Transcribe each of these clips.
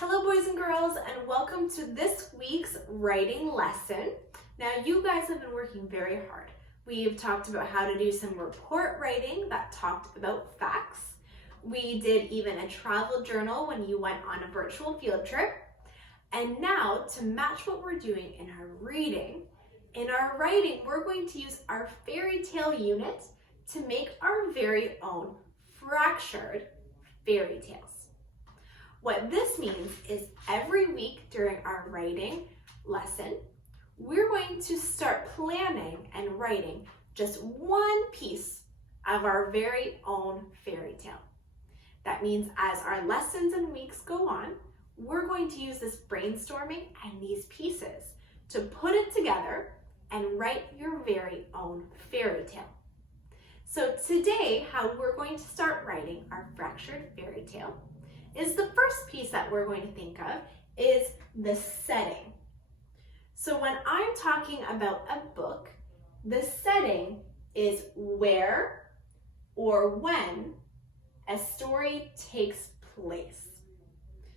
Hello boys and girls, and welcome to this week's writing lesson. Now you guys have been working very hard. We've talked about how to do some report writing that talked about facts. We did even a travel journal when you went on a virtual field trip. And now to match what we're doing in our reading, in our writing, we're going to use our fairy tale unit to make our very own fractured fairy tales. What this means is every week during our writing lesson, we're going to start planning and writing just one piece of our very own fairy tale. That means as our lessons and weeks go on, we're going to use this brainstorming and these pieces to put it together and write your very own fairy tale. So today, how we're going to start writing our fractured fairy tale is the first piece that we're going to think of is the setting. So when I'm talking about a book, the setting is where or when a story takes place.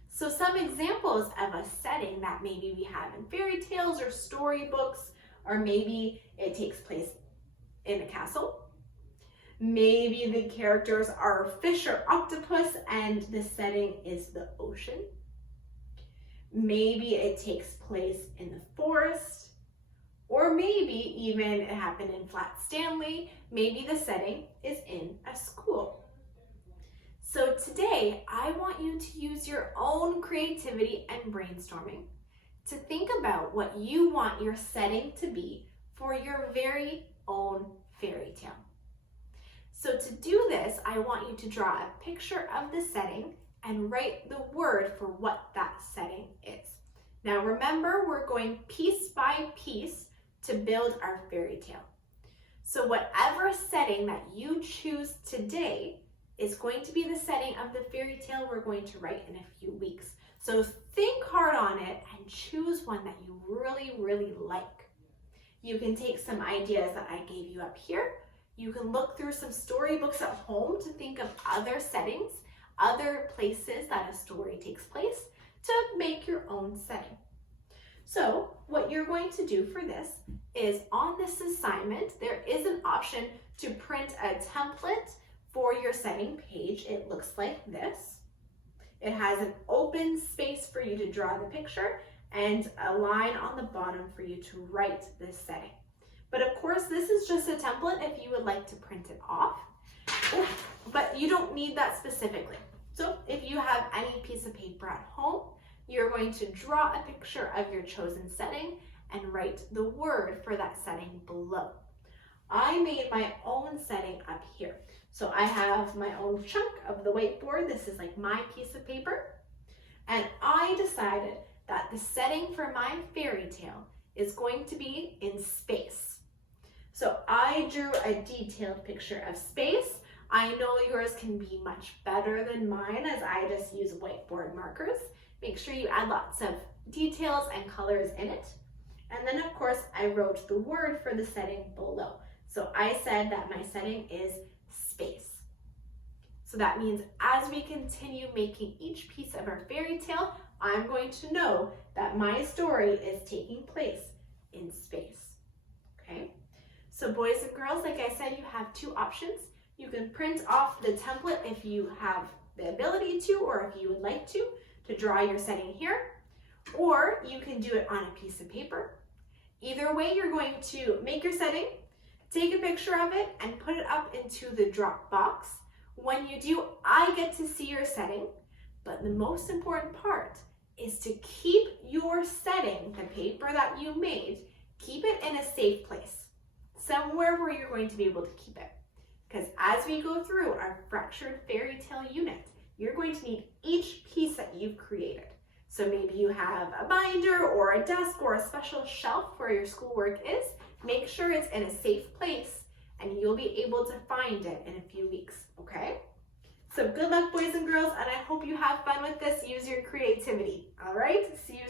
So some examples of a setting that maybe we have in fairy tales or storybooks, or maybe it takes place in a castle. Maybe the characters are a fish or octopus and the setting is the ocean. Maybe it takes place in the forest, or maybe even it happened in Flat Stanley. Maybe the setting is in a school. So today, I want you to use your own creativity and brainstorming to think about what you want your setting to be for your very own fairy tale. So to do this, I want you to draw a picture of the setting and write the word for what that setting is. Now remember, we're going piece by piece to build our fairy tale. So whatever setting that you choose today is going to be the setting of the fairy tale we're going to write in a few weeks. So think hard on it and choose one that you really, really like. You can take some ideas that I gave you up here. You can look through some storybooks at home to think of other settings, other places that a story takes place to make your own setting. So what you're going to do for this is on this assignment, there is an option to print a template for your setting page. It looks like this. It has an open space for you to draw the picture and a line on the bottom for you to write this setting. But of course, this is just a template if you would like to print it off, but you don't need that specifically. So if you have any piece of paper at home, you're going to draw a picture of your chosen setting and write the word for that setting below. I made my own setting up here. So I have my own chunk of the whiteboard. This is like my piece of paper. And I decided that the setting for my fairy tale is going to be in space. So I drew a detailed picture of space. I know yours can be much better than mine as I just use whiteboard markers. Make sure you add lots of details and colors in it. And then of course I wrote the word for the setting below. So I said that my setting is space. So that means as we continue making each piece of our fairy tale, I'm going to know that my story is taking place in space, okay? So boys and girls, like I said, you have two options. You can print off the template if you have the ability to, or if you would like to draw your setting here, or you can do it on a piece of paper. Either way, you're going to make your setting, take a picture of it, and put it up into the drop box. When you do, I get to see your setting, but the most important part is to keep your setting, the paper that you made, keep it in a safe place, somewhere where you're going to be able to keep it. Because as we go through our fractured fairy tale unit, you're going to need each piece that you've created. So maybe you have a binder or a desk or a special shelf where your schoolwork is. Make sure it's in a safe place and you'll be able to find it in a few weeks, okay? So good luck, boys and girls, and I hope you have fun with this. Use your creativity, all right? See you soon.